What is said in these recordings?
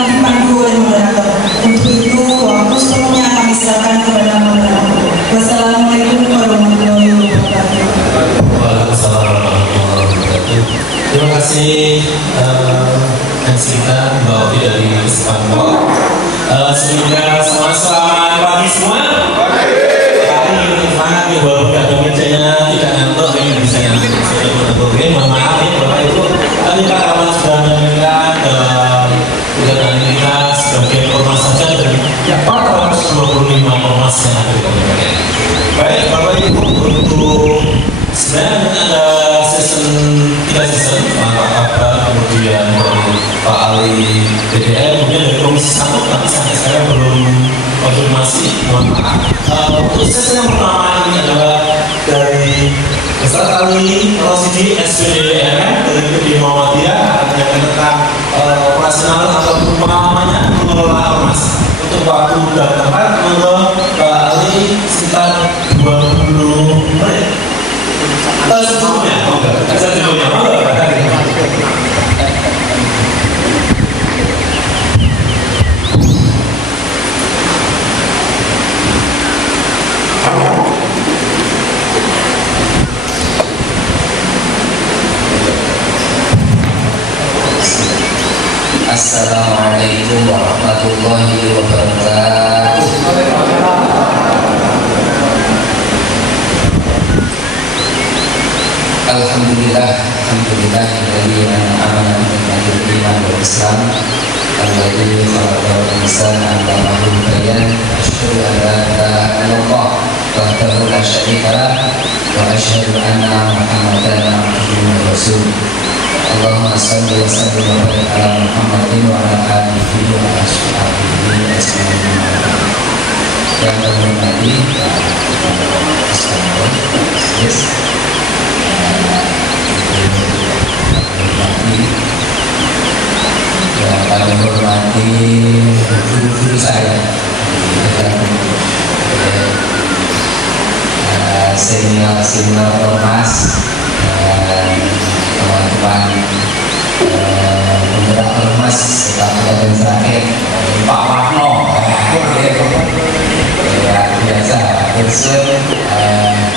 akan dipandu oleh moderator. Untuk itu, waktu sepenuhnya kami serahkan kepada moderator. Wassalamualaikum warahmatullahi wabarakatuh. Waalaikumsalam warahmatullahi wabarakatuh. Terima kasih MC kita Mbak Ovi dari Spanyol. Sebelumnya selamat pagi semua. Hari ini semangat nih, walaupun gak ada mejanya, tidak ngantuk, ini bisa ngantuk. Oke, mohon maaf ya Bapak Ibu. Tadi Pak Kawan sudah menyampaikan kegiatan kita sebagai informasi saja dari 425 ormas yang ada di Kabupaten. Baik Bapak Ibu, untuk sebenarnya ada tiga season, Pak Kabar, kemudian dari Pak Ali BDM, kemudian dari Komisi 1, tapi sampai sekarang belum konfirmasi, mohon maaf. Untuk season yang pertama ini adalah dari Ustaz Ali Rosidi SPDM dari Kediri Muhammadiyah, yang tentang operasional atau pemahamannya mengelola ormas. Untuk waktu dan tempat, Pak Ali sekitar 20 menit. Sebelumnya, Assalamualaikum warahmatullahi wabarakatuh. Alhamdulillah, alhamdulillah dari amanah nikmatul iman wal Islam. Alladzi khalaqal insana 'allamahu bayan. Asyhadu an la ilaha illallah wahdahu la syarika lah wa asyhadu anna Muhammadan abduhu wa rasuluh. Allahumma shalli wa sallim wa barik ala Muhammadin wa ala alihi wa ashabihi ajma'in. Yang terhormati yang kami hormati guru-guru saya, senior ormas, teman-teman penggerak ormas Kabupaten Sragen, Pak Warno, biasa bersyukur.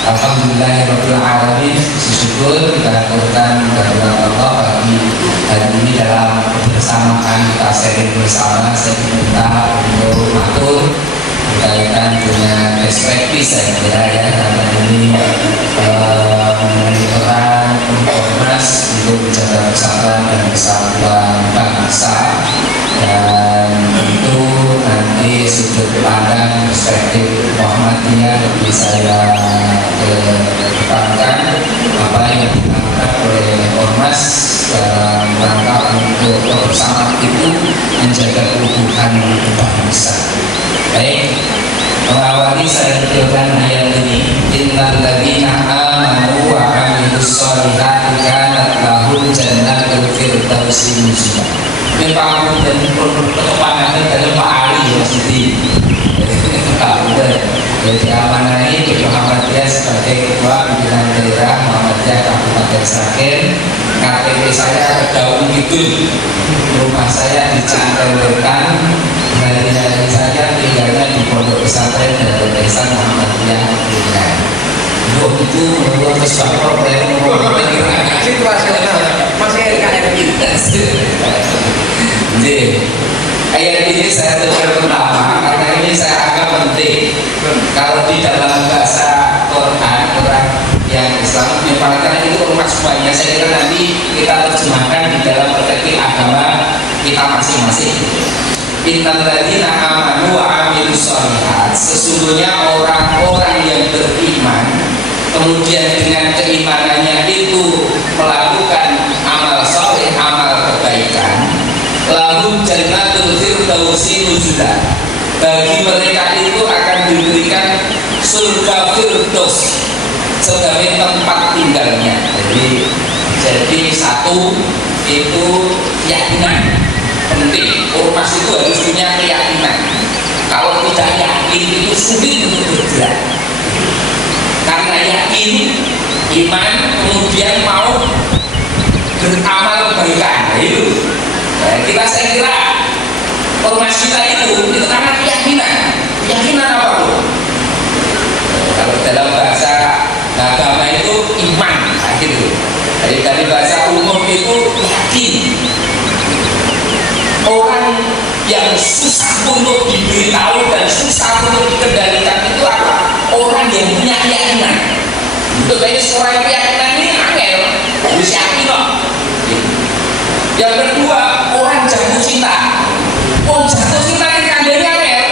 Alhamdulillahirabbil alamin, syukur kita aturkan kehadirat Allah bagi hari ini dalam kebersamaan kita sharing bersama. Saya diminta untuk matur berkaitan dengan best practice saya kira ya, karena ini mengenai peran ormas untuk menjaga persatuan dan kesatuan bangsa, dan tentu nanti sudut pandang perspektif Muhammadiyah lebih saya kedepankan apa yang dilakukan oleh ormas dalam rangka untuk kebersamaan itu menjaga kerukunan bangsa. Baik, mengawali saya tuturkan ayat ini, innal ladzina amanu wa 'amilus sholihati kanat lahum jannatul firdausi nuzula. Ini Pak dan kepanjangan dari Pak Ali Rosidi. Jadi amanah ini di Muhammadiyah sebagai ketua pimpinan daerah Muhammadiyah Kabupaten Sragen. KTP saya Kedaung Kidul, rumah saya di Cangkelekan, hari-hari saya tinggalnya di Pondok Pesantren dan Desa Muhammadiyah Kidul. Untuk itu menurut kesepakatan ayat ini saya tutur pertama karena ini saya anggap penting. Kalau di dalam bahasa Quran, orang yang Islam menyebarkan itu ormas semuanya. Saya kira nanti kita terjemahkan di dalam perspektif agama kita masing-masing. Innal ladzina amanu wa 'amilus sholihat, sesungguhnya orang-orang yang beriman kemudian dengan keimanannya itu melakukan amal soleh, amal kebaikan, lahum jannatul firdausi nuzula, bagi mereka itu akan diberikan surga firdaus sebagai tempat tinggalnya. Jadi satu itu keyakinan penting. Ormas itu harus punya keyakinan. Kalau tidak yakin itu sulit untuk bergerak. Karena yakin, iman, kemudian mau beramal kebaikan. Itu saya kira ormas kita itu karena keyakinan apapun. Kalau dalam bahasa agama itu iman, nah gitu. Jadi dari bahasa umum itu yakin. Orang yang susah untuk diberitahu dan susah untuk dikendalikan itu apa? Orang yang punya keyakinan. Untuk dari seorang keyakinan ini angel, harus yakin kok. Yang kedua, orang jatuh cinta. Orang jatuh cinta ini kandangnya angel.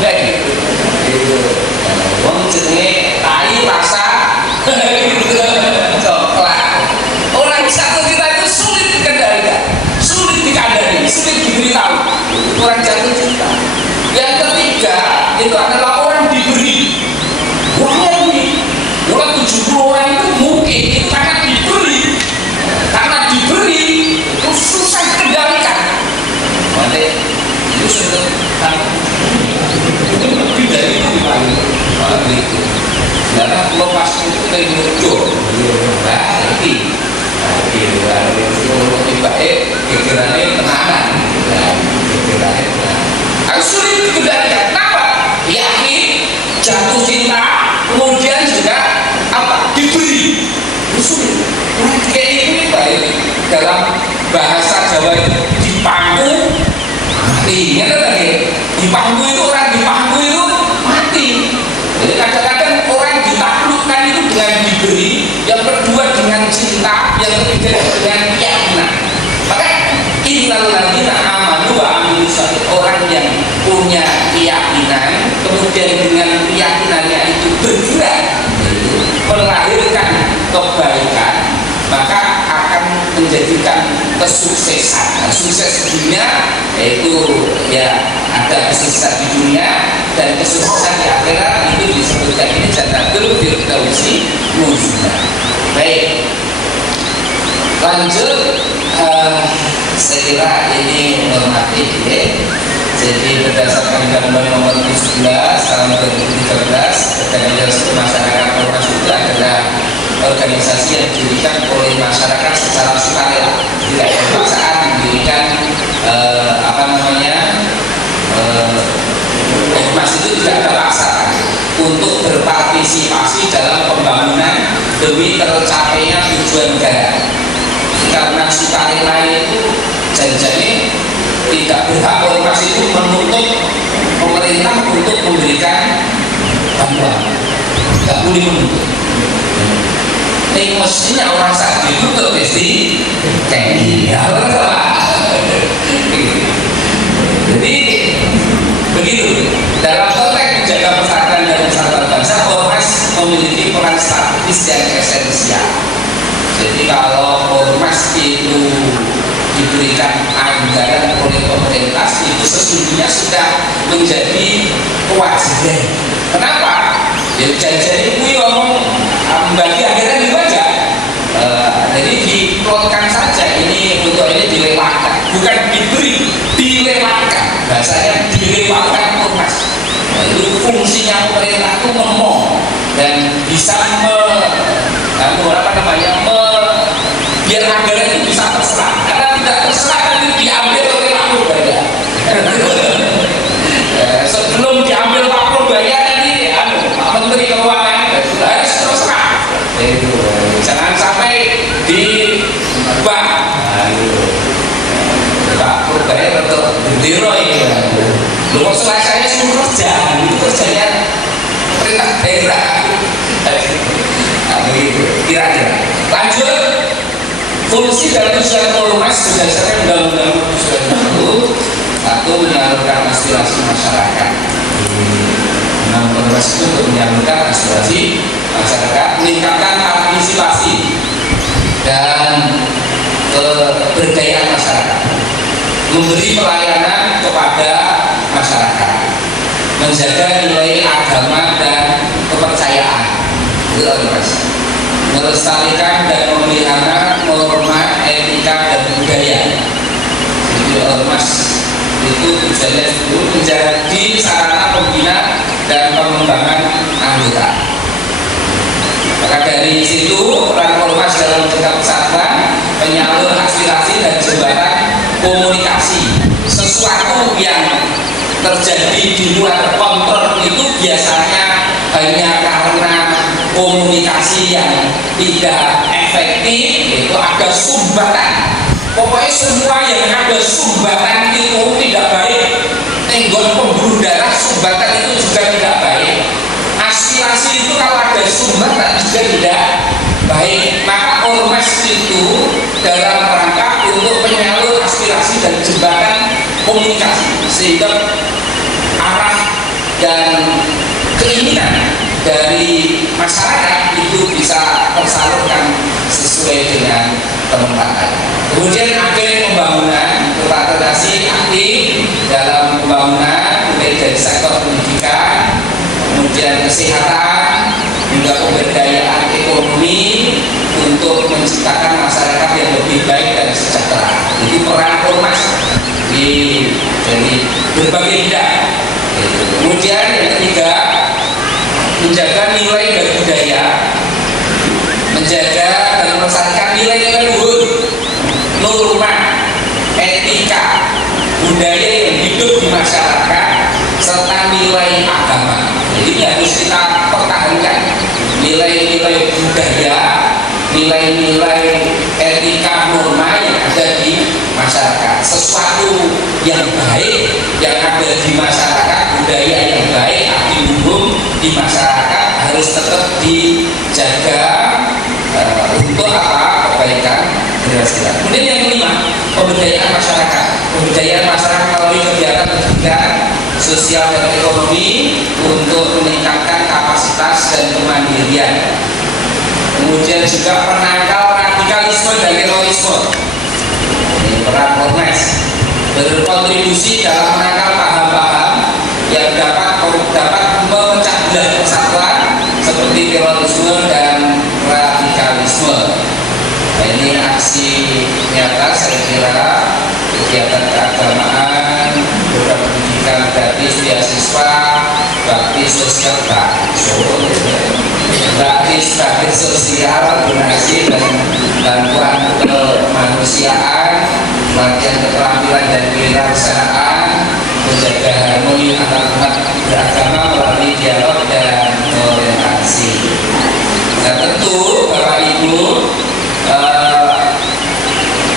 Udah gitu. Orang jenenge tai rasa coklat. Orang jatuh cinta itu sulit dikendalikan, sulit dikandani, sulit diberitahu. Orang jatuh cinta. Yang ketiga itu adalah orang diberi. Orang ini, orang 70 orang itu mungkin itu karena diberi, itu susah dikendalikan. Nanti itu sudah lebih dari itu dipanggil itu. Karena kalau pas itu kayak muncul, nah ini. Gegerannya tenanan, harus sulit dikendalikan. Kenapa? Yakin, jatuh cinta, kemudian juga apa? Diberi, sulit. Kayak ini baik dalam bahasa Jawa itu dipangku mati. Ya kan lagi dipangku itu orang dipangku itu mati. Jadi kadang-kadang orang ditaklukkan itu dengan diberi, yang kedua dengan cinta, yang ketiga dengan keyakinan. Maka innal ladzina amanu wa amilus shalihat, orang yang punya keyakinan kemudian dengan keyakinannya itu bergerak melahirkan kebaikan, maka akan menjadikan kesuksesan. Nah, sukses dunia yaitu ya ada kesuksesan di dunia dan kesuksesan di akhirat itu disebutkan ini jannatul firdausi nuzula. Baik, lanjut. Saya kira ini normatif ya. Jadi berdasarkan Undang-Undang Nomor 17 Tahun 2013, organisasi masyarakat ormas itu adalah organisasi yang didirikan oleh masyarakat secara sukarela, tidak ada paksaan, didirikan ormas itu tidak ada paksaan untuk berpartisipasi dalam pembangunan demi tercapainya tujuan negara. Karena sukarela itu janjinya tidak berhak ormas itu menuntut pemerintah untuk memberikan bantuan, tidak boleh menuntut. Ini mestinya orang saat dituntut mesti kayak jadi begitu. Dalam konteks menjaga persatuan dan kesatuan bangsa, ormas memiliki peran strategis yang esensial. Jadi kalau ormas itu diberikan anggaran oleh pemerintah, itu sesungguhnya sudah menjadi kewajiban. Kenapa? Ya jadi kui ngomong membagi anggaran itu aja. Jadi diplotkan saja ini untuk ini dilewatkan, bukan diberi, dilewatkan. Bahasanya dilewatkan ormas. Itu fungsinya pemerintah itu ngomong dan bisa biar anggaran itu bisa terserah. Karena tidak terserah nanti diambil oleh Pak Purbaya. Sebelum diambil Pak Purbaya nanti Pak Menteri Keuangan harus terserah. Jangan sampai di bank. Pak Purbaya untuk bendera ini. Lu selesai suruh kerja, itu kerjanya perintah daerah. Kira-kira. Lanjut. Fungsi dan tujuan ormas berdasarkan Undang-Undang 2020 atau menyalurkan aspirasi masyarakat. Ormas itu untuk menyalurkan aspirasi masyarakat, meningkatkan partisipasi dan keberdayaan masyarakat, memberi pelayanan kepada masyarakat, menjaga nilai agama dan kepercayaan. Itu ormas. Melestarikan dan memelihara norma etika dan budaya. Jadi ormas itu tujuannya itu menjadi sarana pembina dan pengembangan anggota. Maka dari situ peran ormas dalam menjaga persatuan, penyalur aspirasi dan jembatan komunikasi, sesuatu yang terjadi di luar kontrol itu biasanya hanya karena komunikasi yang tidak efektif, itu ada sumbatan. Pokoknya semua yang ada sumbatan itu tidak baik. Tenggon pembuluh darah sumbatan itu juga tidak baik. Aspirasi itu kalau ada sumbatan juga tidak baik. Maka ormas itu dalam rangka untuk menyalur aspirasi dan jembatan komunikasi, sehingga arah dan keinginan dari masyarakat itu bisa tersalurkan sesuai dengan penempatan. Kemudian agen pembangunan, koordinasi aktif dalam pembangunan mulai dari sektor pendidikan, kemudian kesehatan, hingga pemberdayaan ekonomi untuk menciptakan masyarakat yang lebih baik dan sejahtera. Jadi peran ormas di berbagai bidang. Kemudian yang ketiga, menjaga nilai dan budaya, menjaga dan melestarikan nilai-nilai luhur, norma, etika, budaya yang hidup di masyarakat, serta nilai agama. Jadi ini harus kita pertahankan nilai-nilai budaya, nilai-nilai etika, norma yang ada di masyarakat. Sesuatu yang baik yang ada di masyarakat, budaya yang baik, arti luhur di masyarakat harus tetap dijaga untuk apa? Kebaikan generasi. Kemudian yang kelima, pemberdayaan masyarakat. Pemberdayaan masyarakat melalui kegiatan pendidikan, sosial dan ekonomi untuk meningkatkan kapasitas dan kemandirian. Kemudian juga penangkal radikalisme dan terorisme. Ini peran ormas berkontribusi dalam menangkal paham-paham yang dapat memecah belah persatuan seperti terorisme dan radikalisme. Nah, ini aksi nyata saya kira kegiatan keagamaan, program pendidikan gratis beasiswa, bakti sosial, bakti sosial, donasi dan bantuan kemanusiaan, latihan keterampilan dan kewirausahaan, menjaga harmoni antar umat beragama melalui dialog dan toleransi. Nah tentu Bapak Ibu,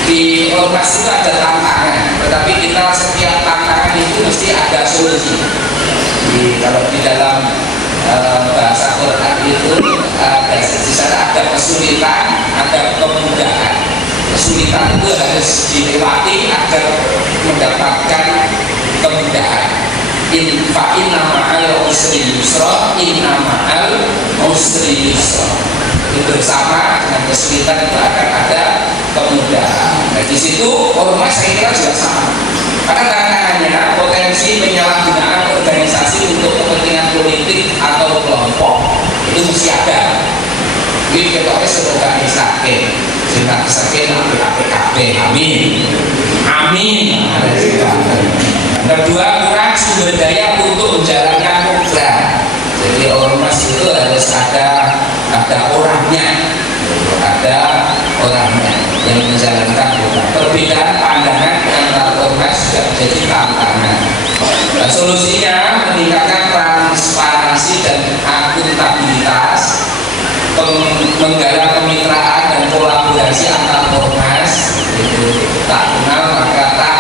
di ormas itu ada tantangan, tetapi kita setiap tantangan itu mesti ada solusi. Kalau di dalam bahasa Quran itu di sana ada kesulitan, ada kemudahan. Kesulitan itu harus dilewati agar mendapatkan kemudahan. Inna ma'al usri yusra, inna ma'al usri yusra. Bersama dengan kesulitan itu akan ada kemudahan. Nah di situ ormas saya kira juga sama. Karena tantangannya potensi penyalahgunaan organisasi untuk kepentingan politik atau kelompok itu mesti ada. Jadi kita semoga disahkan, kita disahkan APKP, amin, amin. Kedua, kurang sumber daya untuk menjalankan program. Jadi ormas itu harus ada orangnya, yang menjalankan program. Perbedaan pandangan antara ormas juga menjadi tantangan. Nah, solusinya meningkatkan transparansi dan akuntabilitas, menggalak kemitraan dan kolaborasi antar ormas. Tak kenal maka tak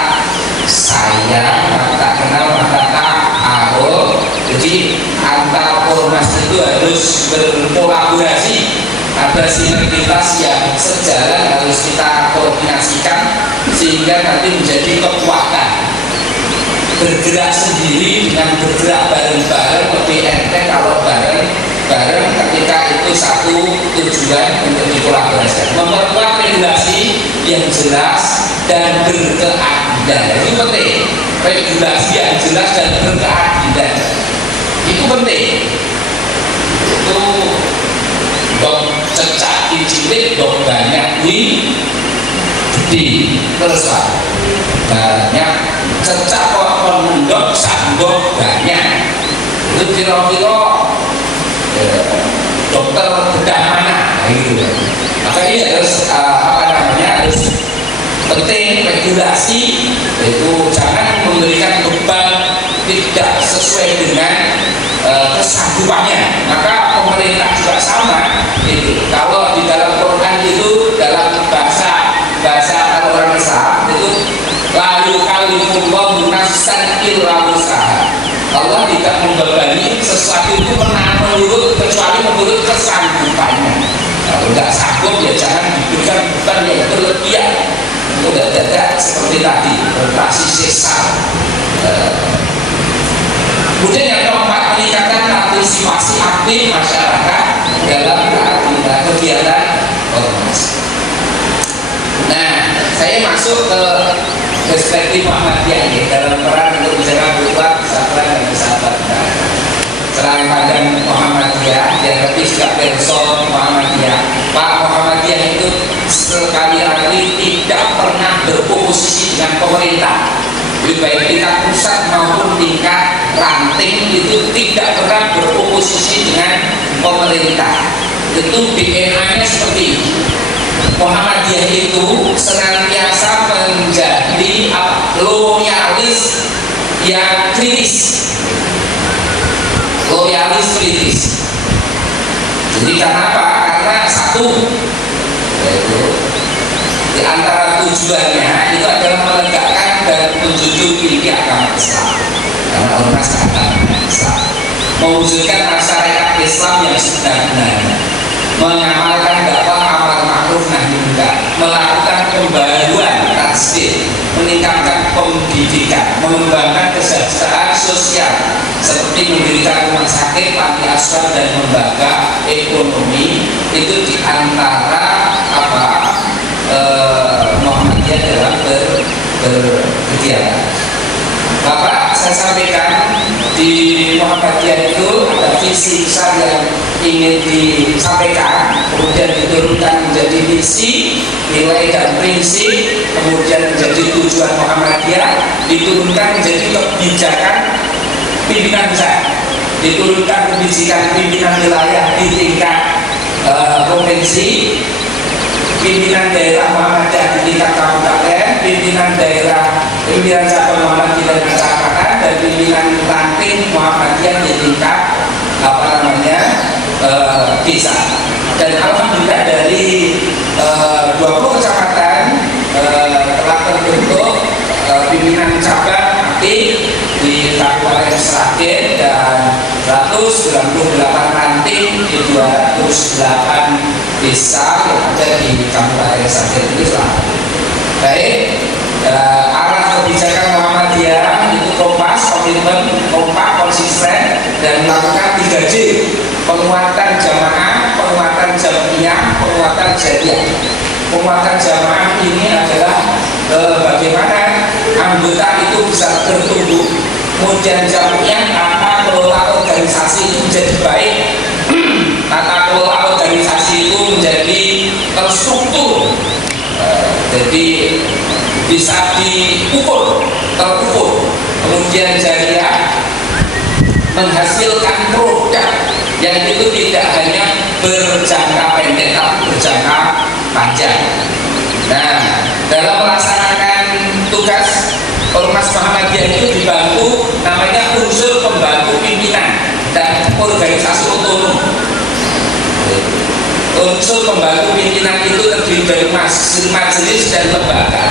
sayang, tak kenal maka tak ahok. Jadi antar ormas itu harus berkolaborasi, ada sinergitas yang sejalan harus kita koordinasikan sehingga nanti menjadi kekuatan. Bergerak sendiri dengan bergerak bareng-bareng lebih enteng kalau bareng ketika itu satu tujuan untuk dikolaborasikan. Memperkuat regulasi yang jelas dan berkeadilan. Itu penting. Regulasi yang jelas dan berkeadilan itu penting. Itu dok cecak dicilik dok banyak di terus Pak. Banyak cecak kok mendok sandok banyak. Itu kira-kira dokter bedah mana gitu. Maka ini harus harus penting regulasi, itu jangan memberikan tidak sesuai dengan kesanggupannya, maka pemerintah juga sama. Itu kalau di dalam Quran itu dalam bahasa kalau orang Islam itu la yukallifullahu nafsan illa wus'aha. Allah tidak membebani sesuatu itu menurut kecuali menurut kesanggupannya. Kalau nggak sanggup ya jangan diberikan beban yang berlebihan. Itu tidak seperti tadi operasi sesar. Kemudian yang keempat, meningkatkan partisipasi aktif masyarakat dalam kegiatan ormas. Nah, saya masuk ke perspektif Muhammadiyah ya, dalam peran untuk menjaga berubah, kesatuan dan persahabatan. Selain pandang Muhammadiyah, yang lebih juga person Muhammadiyah. Pak, Muhammadiyah itu sekali-kali tidak pernah beroposisi dengan pemerintah. Baik tingkat pusat maupun tingkat ranting itu tidak pernah beroposisi dengan pemerintah. Itu DNA-nya seperti itu. Muhammadiyah itu senantiasa menjadi loyalis yang kritis. Loyalis kritis. Jadi karena apa? Karena satu, yaitu di antara tujuannya itu adalah menegakkan dan menjunjung tinggi agama Islam. Karena ormas agama Islam mewujudkan masyarakat Islam yang sebenarnya, mengamalkan dakwah amar ma'ruf nahi munkar, melakukan pembaruan tasdid, meningkatkan pendidikan, mengembangkan kesejahteraan sosial seperti mendirikan rumah sakit, panti asuhan dan lembaga ekonomi. Itu di antara Muhammadiyah dalam berkegiatan. Bapak, saya sampaikan di Muhammadiyah itu ada visi besar yang ingin disampaikan, kemudian diturunkan menjadi misi, nilai dan prinsip, kemudian menjadi tujuan Muhammadiyah, diturunkan menjadi kebijakan pimpinan besar, diturunkan kebijakan pimpinan wilayah di tingkat provinsi, pimpinan daerah Muhammadiyah di tingkat kabupaten, pimpinan daerah, pimpinan cabang Muhammadiyah dan kecamatan, dan pimpinan ranting Muhammadiyah di tingkat desa. Dan alhamdulillah dari 20 kecamatan telah terbentuk pimpinan cabang aktif di Kabupaten Sragen dan 198 ranting di 208 desa yang ada di Kabupaten Sragen itu selama. Baik, arah kebijakan Muhammadiyah itu komitmen, kompak, konsisten, dan melakukan 3J: penguatan jamaah, penguatan jamiah, penguatan jariah. Penguatan jamaah ini adalah bagaimana anggota itu bisa bertumbuh, kemudian jamiah tata kelola organisasi itu menjadi baik, tata kelola organisasi itu menjadi terstruktur, jadi bisa terukur. Kemudian jariah menghasilkan produk yang itu tidak hanya berjangka pendek tapi berjangka panjang. Nah, dalam melaksanakan tugas Ormas Muhammadiyah itu dibantu namanya unsur pembantu pimpinan dan organisasi otonom. Unsur pembantu pimpinan itu terdiri dari majelis dan lembaga.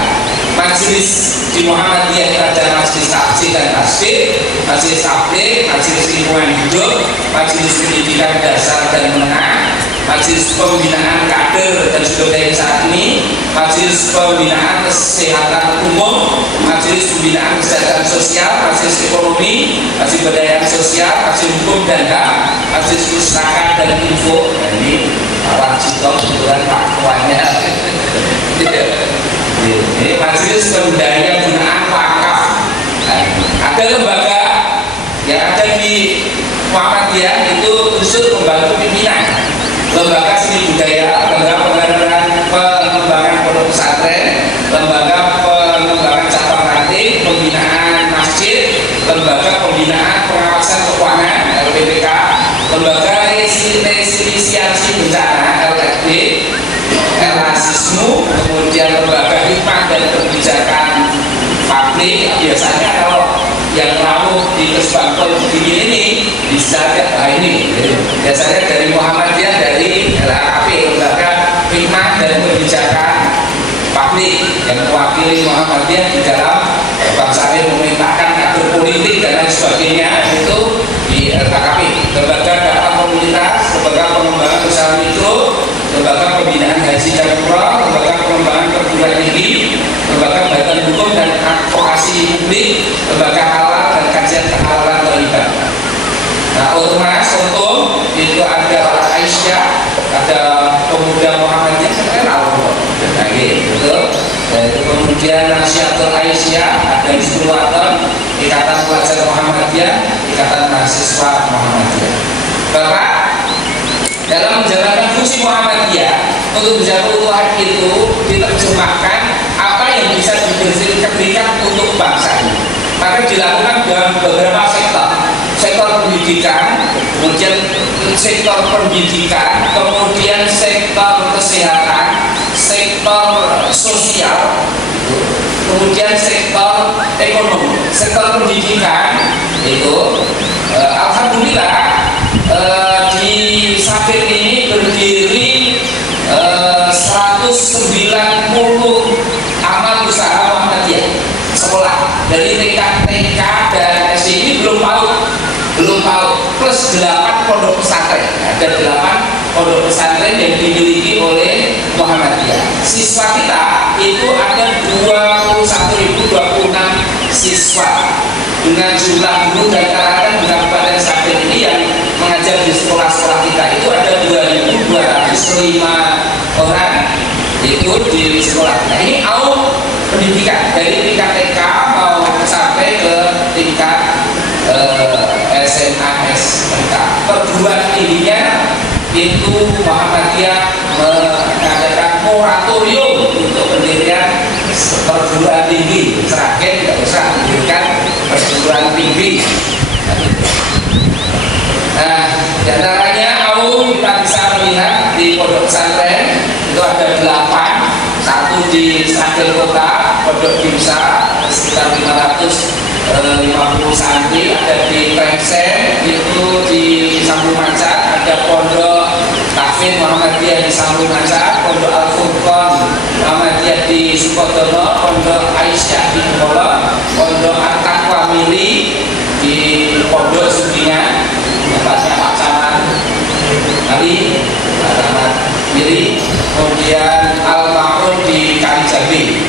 Majelis di Muhammadiyah itu ada majelis takjid dan tasdid, majelis tabligh, majelis lingkungan hidup, majelis pendidikan dasar dan menengah, majelis pembinaan kader dan sumber daya saat ini, majelis pembinaan kesehatan umum, majelis pembinaan kesehatan sosial, majelis ekonomi, majelis pemberdayaan sosial, majelis hukum dan HAM, majelis pustaka dan info. Nah, ini Pak Cito kebetulan Pak Ketuanya. Ini majelis pemberdayaan gunaan wakaf. Ada lembaga yang ada di Muhammadiyah itu unsur pembantu pimpinan. Lembaga seni budaya, lembaga pengembangan pondok pesantren, lembaga pengembangan cabang ranting, pembinaan masjid, lembaga pembinaan pengawasan keuangan (LPPK), lembaga resiliensi bencana (LRB), Erasismu, kemudian lembaga hikmah dan kebijakan publik. Biasanya kalau yang rawuh di Kesbangkoi begini ini bisa ini biasanya dari Muhammadiyah, dari LHKP, Lembaga Hikmah dan Kebijakan Publik yang mewakili Muhammadiyah di dalam Bang Salim memerintahkan kader politik dan lain sebagainya, itu di LHKP, Lembaga Dakwah Komunitas, Lembaga Pengembangan Usaha Mikro, Lembaga Pembinaan Haji dan Umroh, Lembaga Pengembangan Perguruan Tinggi, Lembaga Badan Hukum dan Advokasi Publik, Lembaga Halal dan Kajian Kehalalan Terlibat. Nah, Ormas Untung itu ada Aisyah, ada Pemuda Muhammadiyah, kenal betul. Dan kemudian Nasyatul Aisyah, ada Hizbul Waton, Ikatan Pelajar Muhammadiyah, Ikatan Mahasiswa Muhammadiyah. Bapak, dalam menjalankan fungsi Muhammadiyah untuk menjaga utuhan itu diterjemahkan apa yang bisa diberikan untuk bangsa ini. Maka dilakukan dalam beberapa sektor pendidikan, kemudian sektor pendidikan, kemudian sektor kesehatan, sektor sosial, kemudian sektor ekonomi. Sektor pendidikan itu alhamdulillah di Safir ini berdiri 190 amal usaha Muhammadiyah sekolah dari TK dan SD ini belum PAUD plus 8 pondok pesantren. Ada 8 pondok pesantren yang dimiliki oleh Muhammadiyah. Siswa kita itu ada 21.026 siswa dengan jumlah guru dan karyawan di Kabupaten Safir ini yang mengajar di sekolah-sekolah kita itu ada 2.205 orang itu di sekolah. Nah, ini pendidikan dari tingkat TK mau sampai ke tingkat SMA SMK. Perguruan tingginya itu Muhammadiyah mengadakan moratorium untuk pendirian perguruan tinggi. Seragen tidak usah mendirikan perguruan tinggi. Nah, diantaranya kita bisa melihat di pondok pesantren itu ada 8, satu di Sragen Kota, Pondok Dimsa sekitar 550 santri, ada di Trengsen itu di Sambung Macan, ada Pondok Tahfidz Muhammadiyah di Sambung Macan, Pondok Al-Furqon Muhammadiyah di Sukodono, Pondok Aisyah di Kolon, Pondok At-Taqwa Mili di Pondok Sudingan, tempatnya Pak Camat Mili, Pak Camat Mili, kemudian Al-Ma'un di Kalijabi.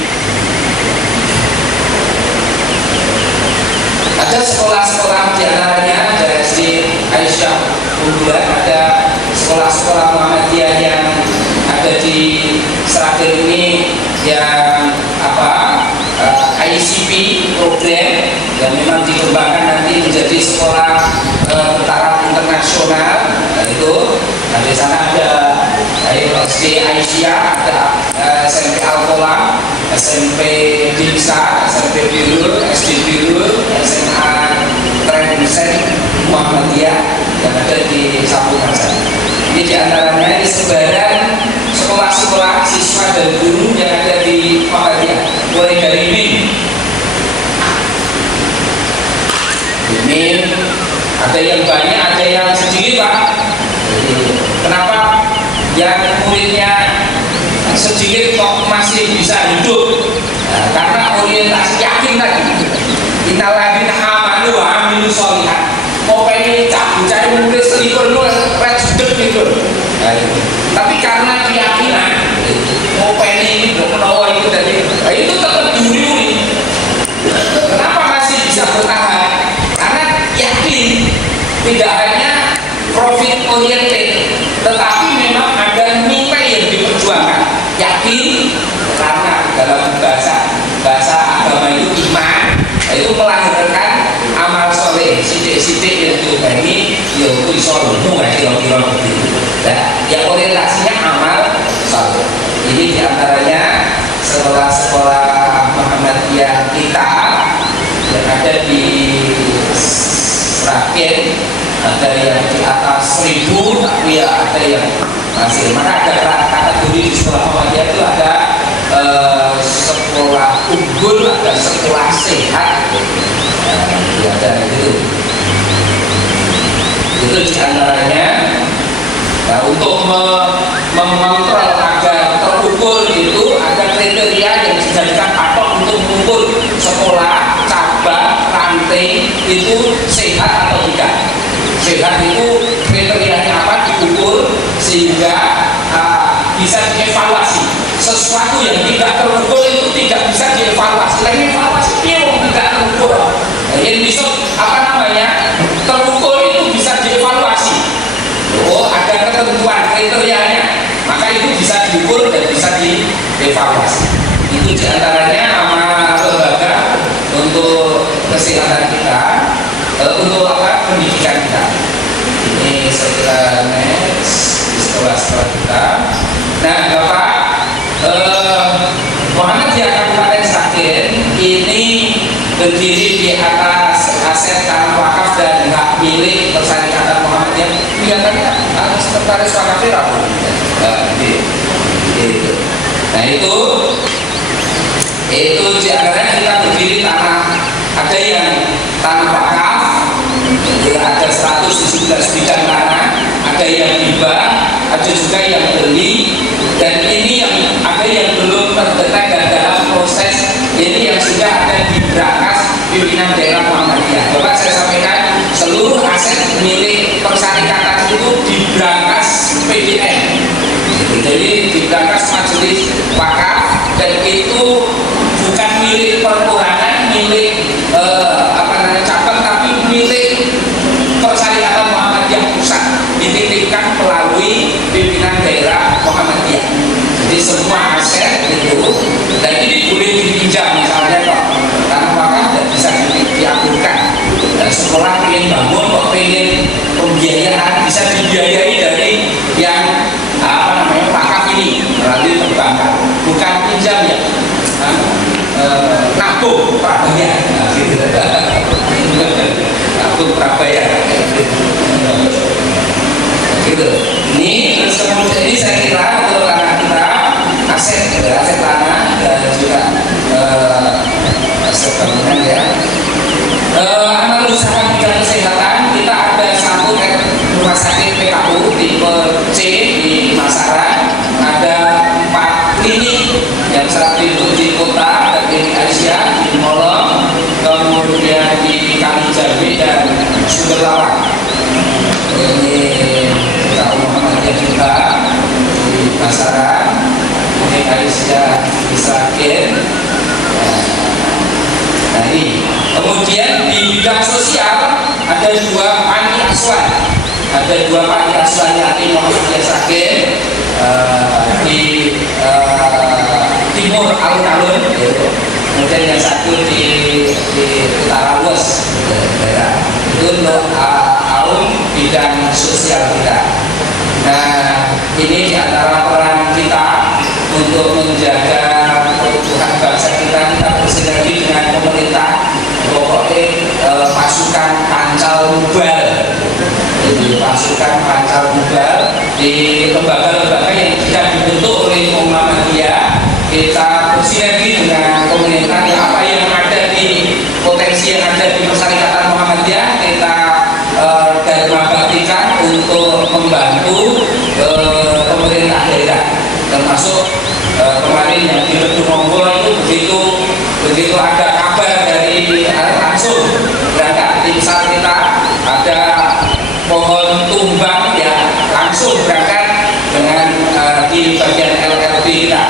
Ada sekolah-sekolah diantaranya ada SD Aisyah Unggulan, ada sekolah-sekolah Muhammadiyah yang ada di Sragen ini yang ICP program yang memang dikembangkan nanti menjadi sekolah bertaraf internasional. Itu di sana ada SD Aisyah, ada SMP Al-Kolam, SMP Dimsa, SMP Birul, SD Birul, SMA Trengsen Muhammadiyah yang ada di Sambung Macan. Ini diantaranya ini sebaran sekolah-sekolah siswa dan guru yang ada di Muhammadiyah, mulai dari MIN, ada yang banyak, ada yang sedikit Pak. Kenapa yang muridnya sedikit kok masih bisa hidup? Nah, karena orientasi yakin tadi. Innalladzina amanu wa amilus sholihat. Mau pengen cari murid selipur lu red sedek gitu. Tapi karena keyakinan mau pengen ini menawa itu tadi, itu tetap duri. Kenapa masih bisa bertahan? Karena yakin, tidak hanya profit oriented, tetapi memang ada nilai yang diperjuangkan. Yakin karena dalam bahasa agama itu iman, itu melahirkan amal soleh, sidik-sidik yang diubangi, yaitu isolunu, kira-kira begitu. Nah, yang orientasinya amal soleh. Ini diantaranya sekolah-sekolah Muhammadiyah kita yang ada di Sragen, ada yang di atas 1000, tapi ya ada yang masih. Maka ada kategori di sekolah Muhammadiyah itu ada sekolah unggul, ada sekolah sehat. Itu diantaranya. Nah, untuk mengontrol agar terukur itu ada kriteria yang dijadikan patok untuk mengukur sekolah, cabang, ranting itu sehat atau tidak. Sehat itu kriterianya apa, diukur sehingga bisa dievaluasi. Sesuatu yang tidak terukur itu tidak bisa dievaluasi. Lagi evaluasi yang tidak terukur. Nah, yang bisa apa namanya, terukur itu bisa dievaluasi. Oh, ada ketentuan kriterianya, maka itu bisa diukur dan bisa dievaluasi. Itu diantaranya nama lembaga untuk kesehatan kita, untuk apa, pendidikan kita. Ini setelah next di sekolah-sekolah kita. Nah, Bapak Muhammadiyah Kabupaten Sragen ini berdiri di atas aset tanah wakaf dan hak milik Persyarikatan Muhammadiyah. Kelihatannya sekretaris wakafnya rapuh. Nah itu diantaranya kita berdiri tanah, ada yang tanah wakaf, ada 117 bidang tanah, ada yang hibah, ada juga yang beli, dan ini yang ada yang belum terdetek dan dalam proses ini yang sudah ada di Brankas pimpinan daerah Muhammadiyah. Bapak saya sampaikan seluruh aset milik Persyarikatan itu di Brankas PDN. Jadi di Brankas Majelis Wakaf, dan itu bukan milik perorangan, milik cabang, tapi milik Persyarikatan Muhammadiyah pusat, dititipkan melalui pimpinan daerah Muhammadiyah. Jadi semua aset itu, dan ini boleh dipinjam, misalnya kok tanah wakaf tidak bisa diakurkan, dan sekolah ingin bangun kok ingin pembiayaan, bisa dibiayai dari yang wakaf ini melalui perbankan, bukan pinjam ya, nabung prabayar, nabung prabayar, gitu. Ini terus kemudian ini saya kira untuk tanah kita, aset tanah dan juga aset bangunan ya. Amal usaha bidang kesehatan kita ada satu rumah sakit PKU tipe C di Masaran, ada 4 klinik, yang satu itu di kota, ada klinik Aisyah di Molong, kemudian di Kalijabe dan Sumberlawang. Ini Muhammadiyah kita di Masaran, klinik Aisyah di Sragen. Nah ini, kemudian di bidang sosial ada 2 panti asuhan, ada 2 panti asuhan yatim Muhammadiyah Sragen di timur alun-alun, kemudian yang satu di utara Luas daerah. Itu untuk alun bidang sosial kita. Nah ini diantara peran kita untuk menjaga keutuhan bangsa kita bersinergi dengan pemerintah. Pokoknya pasukan pancal mubal, jadi pasukan pancal mubal di lembaga-lembaga yang tidak dibentuk oleh Muhammadiyah, kita bersinergi dengan pemerintah. Ya, apa yang ada di potensi yang ada di Persyarikatan Muhammadiyah kita baktikan untuk membantu pemerintah daerah, termasuk kemarin yang di Kedungonggo itu begitu ada kabar dari langsung berangkat tim SAR kita, ada pohon tumbang ya langsung berangkat dengan di bagian LLB kita,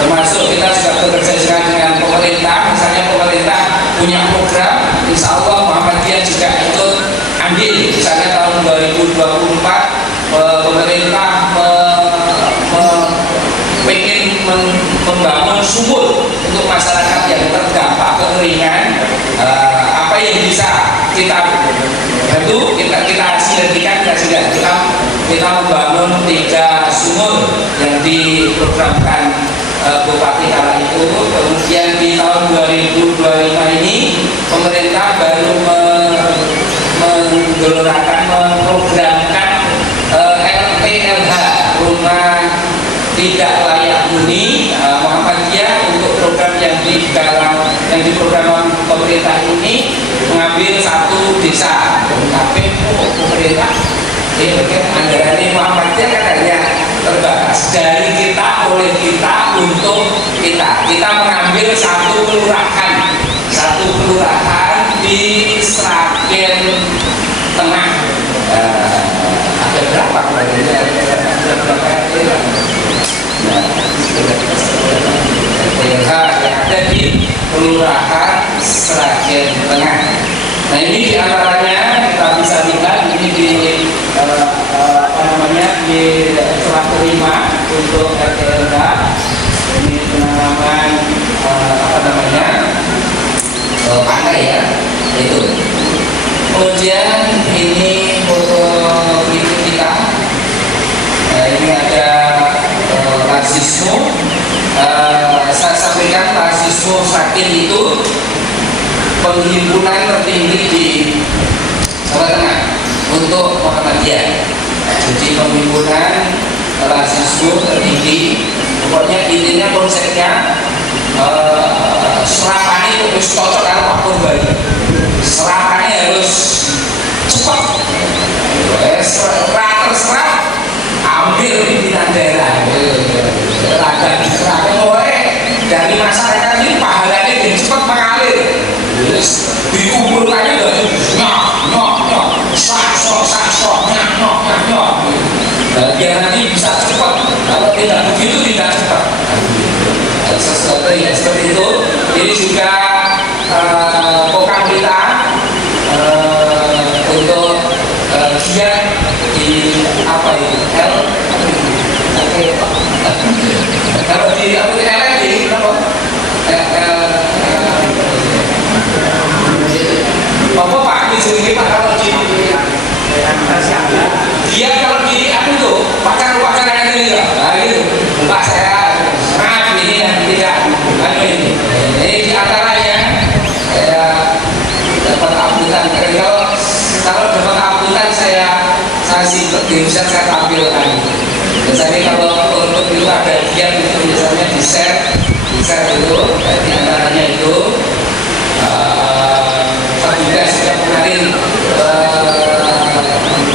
termasuk kita sudah bekerja sama dengan pemerintah. Misalnya pemerintah punya program, insya Allah Muhammadiyah juga ikut ambil. Misalnya tahun 2024 pemerintah ingin membangun sumur untuk masyarakat yang terdampak kekeringan. Apa yang bisa kita bantu, kita sinergikan, kita membangun 3 sumur yang diprogramkan Bupati kala itu. Kemudian di tahun 2025 ini pemerintah baru memprogramkan LPLH, rumah tidak layak huni Muhammadiyah, untuk program yang di program pemerintah ini mengambil 1 desa. tapi pemerintah ini bagian anggaran Muhammadiyah kan hanya terbatas dari kita, oleh kita, untuk kita mengambil satu kelurahan di Sragen Tengah. Ada berapa keluarganya? Ada berapa yang ada di Kelurahan Sragen Tengah. Nah ini diantaranya kita bisa lihat ini di di serah terima untuk RTLK. Ini penanaman pantai ya, itu. Kemudian ini foto kita. Nah, ini ada rasisme. Saya sampaikan rasisme Sragen itu penghimpunan tertinggi di Jawa Tengah untuk Muhammadiyah. Jadi penghimpunan rasisme tertinggi. Pokoknya intinya konsepnya serapannya itu harus cocok dengan Pak Purbayu. Serapannya harus cepat. Terserap ambil pimpinan daerah. Laga diserahkan oleh dari masyarakat ini pahalanya jadi cepat mengalir. Dikumpulkannya dari biar nanti bisa cepat. Kalau tidak begitu tidak cepat. Sesuatu yang seperti itu. Ini juga program kita untuk giat di apa itu kalau di LND apa Pak ini Pak kalau di dia kalau di aku tuh pacar yang ini lah gitu Pak saya maaf ini yang tidak ini di antaranya saya dapat aputan kalau dapat aputan saya singkat bisa saya tampilkan. Biasanya kalau untuk itu ada giat itu biasanya di share itu di antaranya itu juga setiap kemarin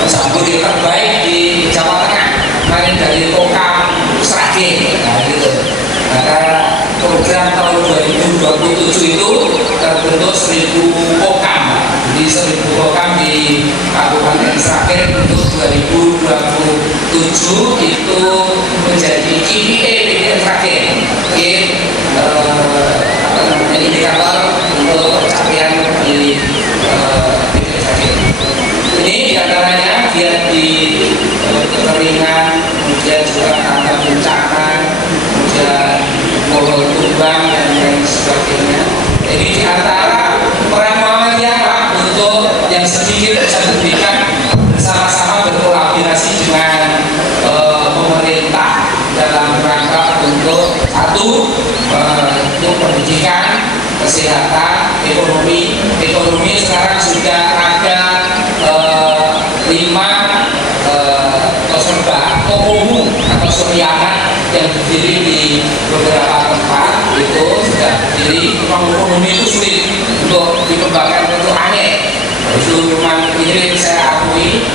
sambut yang terbaik di Jawa Tengah kemarin dari Kokam Sragen gitu. Maka program tahun 2027 itu terbentuk 1000 Kokam. Jadi 1000 Kokam di Kabupaten Sragen untuk 2027 itu menjadi KPI Sragen. Indikator untuk pencapaian di Sragen. Ini diantaranya giat di kekeringan, kemudian juga tanah bencana, kemudian pohon tumbang dan lain sebagainya. Ini diantara peran Muhammadiyah untuk yang sedikit bisa diberikan bersama-sama berkolaborasi dengan pemerintah dalam rangka untuk satu untuk pendidikan, kesehatan, ekonomi sekarang sudah ada 5 umum atau surianan yang berdiri di beberapa tempat itu sudah berdiri. Ekonomi itu sulit untuk dikembangkan untuk aneh. Itu memang ini saya akui.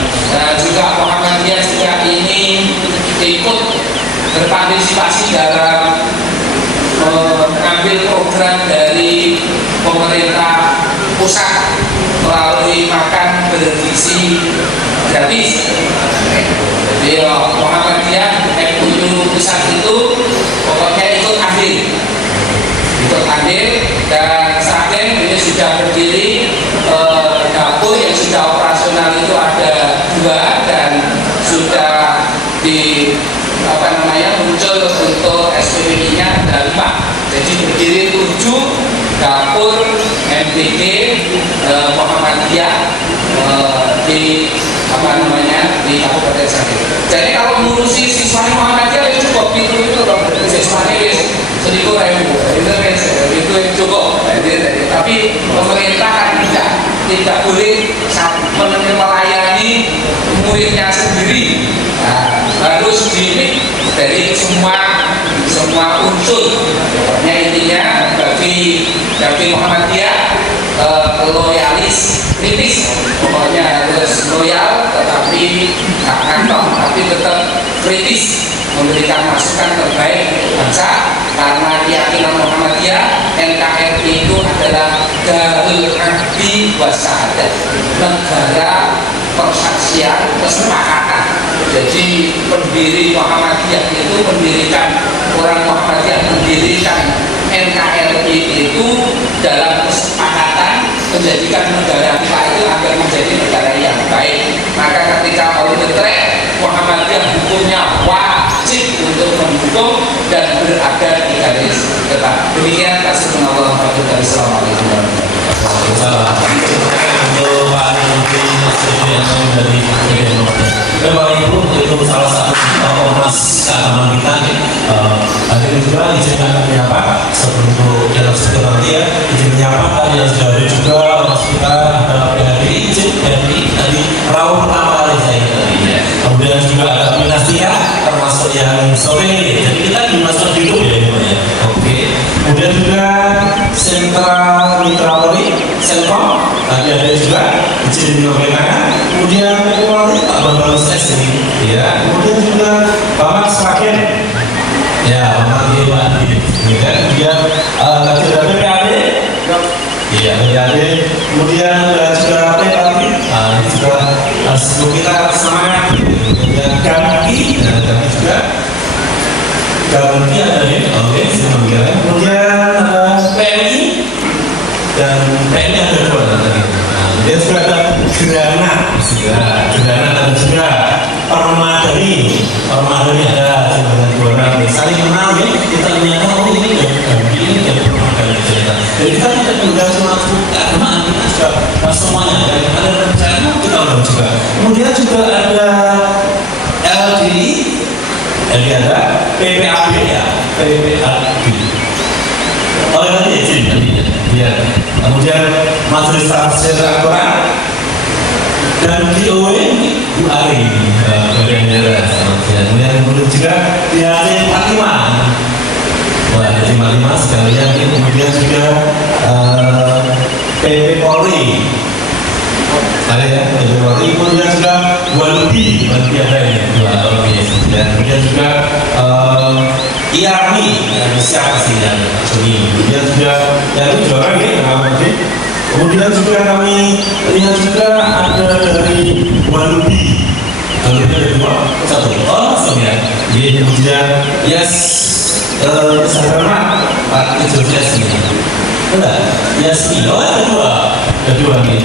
Juga Muhammadiyah sejak ini ikut berpartisipasi dalam mengambil program dari pemerintah pusat melalui makan bergizi gratis. Jadi Muhammadiyah MUI pusat itu pokoknya ikut ambil dan Sragen ini sudah berdiri dapur yang sudah operasional itu ada 2 dan sudah di muncul untuk SPBI-nya ada 5. Jadi berdiri 7 dapur MTG Muhammadiyah di di Kabupaten Sragen. Jadi kalau ngurusi siswa Muhammadiyah itu cukup itu loh, siswanya itu 1.000 itu cukup. Tapi pemerintah kan tidak boleh melayani muridnya sendiri. Harus didik dari semua unsur. Pokoknya intinya bagi Muhammadiyah loyalis kritis, pokoknya nggak kantong tapi tetap kritis memberikan masukan terbaik untuk bangsa, karena keyakinan Muhammadiyah NKRI itu adalah Darul Ahdi wa Syahadat, negara persaksian kesepakatan. Jadi pendiri Muhammadiyah itu orang Muhammadiyah mendirikan NKRI itu dalam kesepakatan menjadikan negara kita itu agar menjadi negara yang baik. Maka ketika Aulu Fitrah, Muhammadiyah hukumnya wajib untuk mendukung dan berada di garis depan. Demikian Assalamualaikum warahmatullahi wabarakatuh. Untuk Pak Menteri SDM dari Bapak Ibu, itu salah satu ormas keagamaan kita. Akhirnya juga izinkan menyapa sebelum dalam sekitar nanti ya, izin menyapa kalian sudah ada juga ormas kita PHBI, izin PHBI tadi rawuh pertama kali saya tadi ya. Kemudian juga ada Dinastia termasuk yang sore, jadi kita dimasuk hidup ya ini. Oke. Kemudian juga sentra mitra Polri, Senkom, tadi ada juga izin dilakukan. Kemudian Polri Pak Bambang S ini, ya. Kemudian juga Bapak Sragen, ya Bapak Dewan, kemudian tadi ada PPAD, ya PPAD. Kemudian ada juga PPAD, ini juga sebelum kita semangat. Kemudian Gamki, Gamki juga. Gamki ada ya, oke, semuanya. Kemudian PMI dan PMI ada dua tadi. Dia juga ada Gerana dan juga Permadani ada sebenarnya dua orang saling kenal ya, kita ternyata oh ini Gamki ini yang Permadani cerita. Jadi kita tidak mudah cuma keagamaan, kita juga semuanya ada rencana kita udah juga. Kemudian juga ada LDI, ada PPAB ya, PPAB. Oh nanti izin ya. Kemudian Majelis Tafsir Al-Quran dan DOE UAI bagian daerah. Kemudian juga DAT 45. Wah, DAT 45 sekalian. Kemudian juga PP Polri. Ada ya, PP Polri. Kemudian juga Walubi ada ini. Dan kemudian juga IARMI, siapa sih yang ini? Kemudian juga yang itu juga orang ya, kemudian juga kami lihat juga ada dari Walubi ada dua, satu, langsung ya. Kemudian Sarana Pak Ijazah ini, enggak, ini, ada dua nih.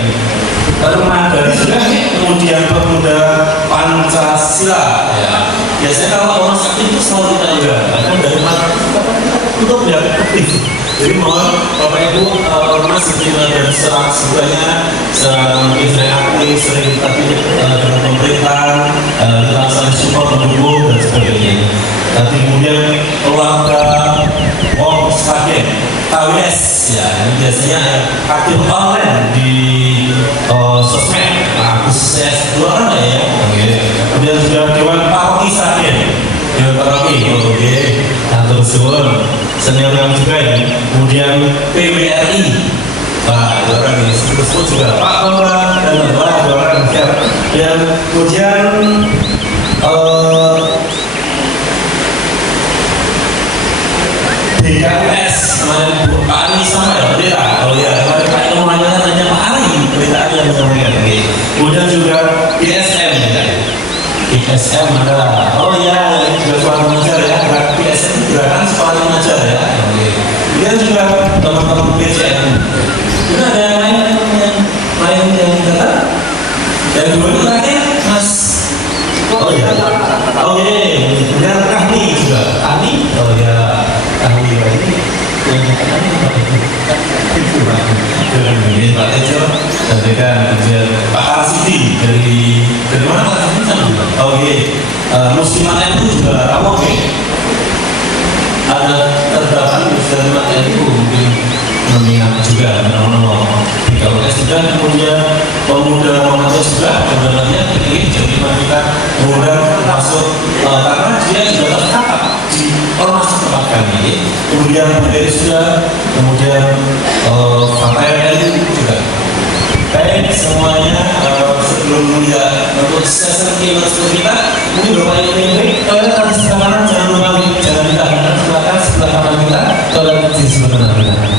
Lalu dari sudah nih, kemudian pemuda Pancasila ya. Biasanya kalau orang sakit itu selalu kita juga akan dari masyarakat untuk yang aktif. Jadi mohon Bapak Ibu ormas seperti dari serang sebagainya, mungkin sering aktif, sering tapi dengan pemerintah, kita saling support, mendukung dan sebagainya. Nanti kemudian keluarga Sragen, KWS ya, ini biasanya aktif online di sosmed, akses dua orang ya. Kemudian juga Dewan Paroki Sragen, Dewan Paroki, oke, atur suwun, senior yang juga ini. Kemudian PWRI, Pak orang ini sebut juga Pak Bambang dan Pak orang siap. Dan kemudian DKUS, Pak Ani sama ya, bendera. Oh ya, kalau Pak Ino nanya Pak Ari, bendera yang menyampaikan. Kemudian juga ISM ya. ISM adalah, oh ya, ini juga sekolah mengajar ya. ISM itu gerakan sekolah mengajar ya. Kemudian juga teman-teman PCN. Ini ada yang lain yang kata. Yang kedua itu terakhir Mas. Oh ya, oke. Kemudian Kahni juga. Kahni, oh ya, Kahni ini. Kemudian Pak Tejo dan juga Pak Arsidi dari mana Pak Arsidi sana? Oke, Muslimat NU juga oke. Ada terdapat Muslimat NU mungkin mengingat juga nama-nama di KWS juga. Kemudian pemuda Muhammadiyah juga sebenarnya ingin jadi kita mudah masuk karena dia sudah tertangkap di ormas tempat kami. Kemudian dari sudah, kemudian partai juga. Baik semuanya, sebelum melihat untuk sekian kita mungkin berapa ini toilet ada sebelah kanan, jangan lupa jangan ditambahkan silakan sebelah kanan kita, toilet di sebelah kanan kita.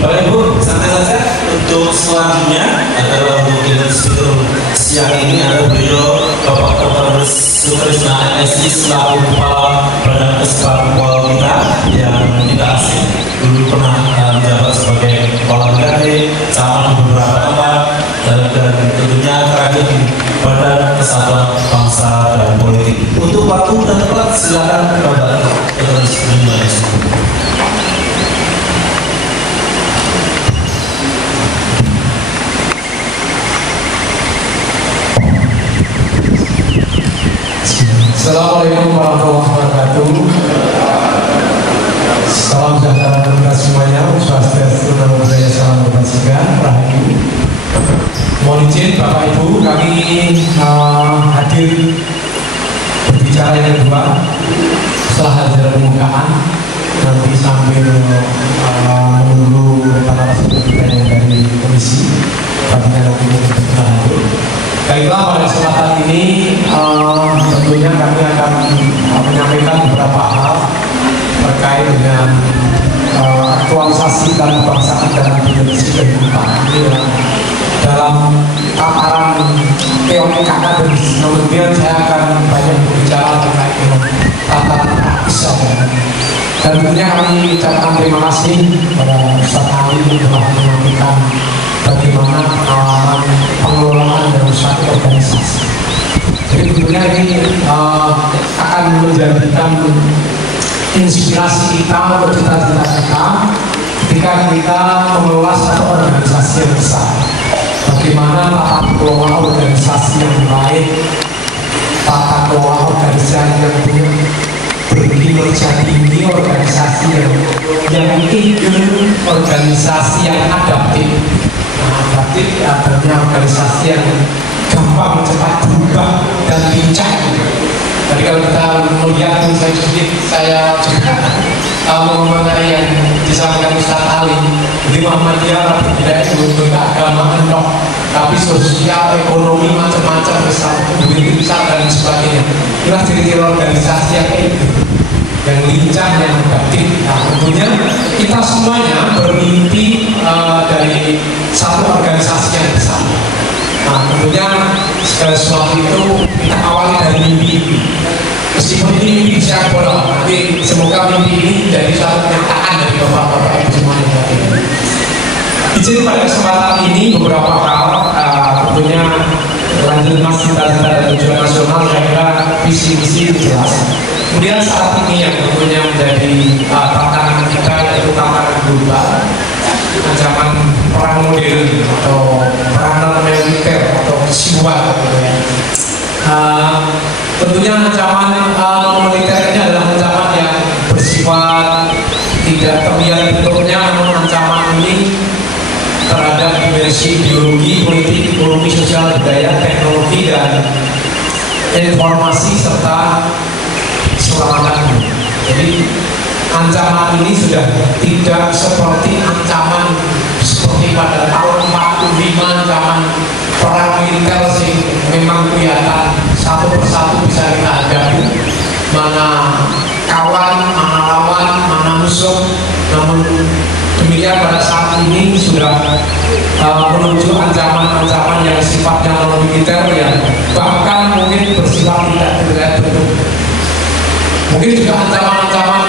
Bapak Ibu, santai saja. Untuk selanjutnya adalah untuk kita speaker siang ini ada beliau Bapak Dr. Sutrisna MSI selaku Kepala Badan Kesehatan kita yang tidak asing, dulu pernah menjabat sebagai Kepala BKD, camat di beberapa tempat, dan tentunya terakhir di Badan Kesatuan Bangsa dan Politik. Untuk waktu dan tempat silakan Bapak Dr. Sutrisna MSI. Assalamualaikum warahmatullahi wabarakatuh. Salam sejahtera untuk kita semuanya. Swastiastu, Namo Buddhaya, salam kebajikan, rahayu. Mohon izin Bapak Ibu, kami hadir berbicara yang kedua setelah hadir pembukaan, nanti sambil menunggu para speaker yang dari komisi bagian nanti kita hadir. Baiklah, pada kesempatan ini tentunya kami akan menyampaikan beberapa hal terkait dengan aktualisasi dan kebangsaan dalam dimensi kehidupan. Dalam tataran teori akademis, kemudian saya akan banyak berbicara terkait dengan tataran praktis saja. Dan tentunya kami ucapkan terima kasih kepada Ustaz Ali yang telah menyampaikan bagaimana pengalaman pengelolaan dalam suatu organisasi. Jadi tentunya ini akan menjadikan inspirasi kita untuk cita-cita kita ketika kita mengelola satu organisasi yang besar. Bagaimana tata kelola organisasi yang baik, tata kelola organisasi yang berkinerja tinggi, organisasi yang ingin, organisasi yang adaptif. Adaptif adanya organisasi yang gampang cepat berubah dan lincah. Jadi kalau kita melihat saya juga mengenai yang disampaikan Ustaz Ali, di Muhammadiyah tidak itu agama enok, tapi sosial, ekonomi macam-macam besar, begitu besar dan sebagainya. Itulah ciri-ciri organisasi yang itu, yang lincah, yang adaptif. Nah, tentunya kita semuanya bermimpi dari satu organisasi yang besar. Nah, tentunya segala sesuatu itu kita awali dari mimpi. Meskipun ini mimpi bisa bodoh, tapi semoga mimpi ini dari suatu kenyataan dari bapak-bapak ibu semuanya. Izin pada kesempatan ini beberapa hal, tentunya lanjut mas cita-cita dan tujuan nasional, saya kira visi-visi jelas. Kemudian saat ini yang tentunya menjadi tantangan kita yaitu tantangan global, ancaman perang modern atau perang militer atau siwa, tentunya ancaman militer ini adalah ancaman yang bersifat tidak terlihat bentuknya, namun ancaman ini terhadap dimensi ideologi, politik, ekonomi, sosial, budaya, teknologi, dan informasi serta keselamatan. Jadi ancaman ini sudah tidak seperti ancaman seperti pada tahun 45, ancaman perang militer sih memang kelihatan satu persatu bisa kita hadapi, mana kawan, mana lawan, mana musuh. Namun demikian pada saat ini sudah menuju ancaman-ancaman yang sifatnya non militer, yang bahkan mungkin bersifat tidak terlihat bentuk. Mungkin juga ancaman-ancaman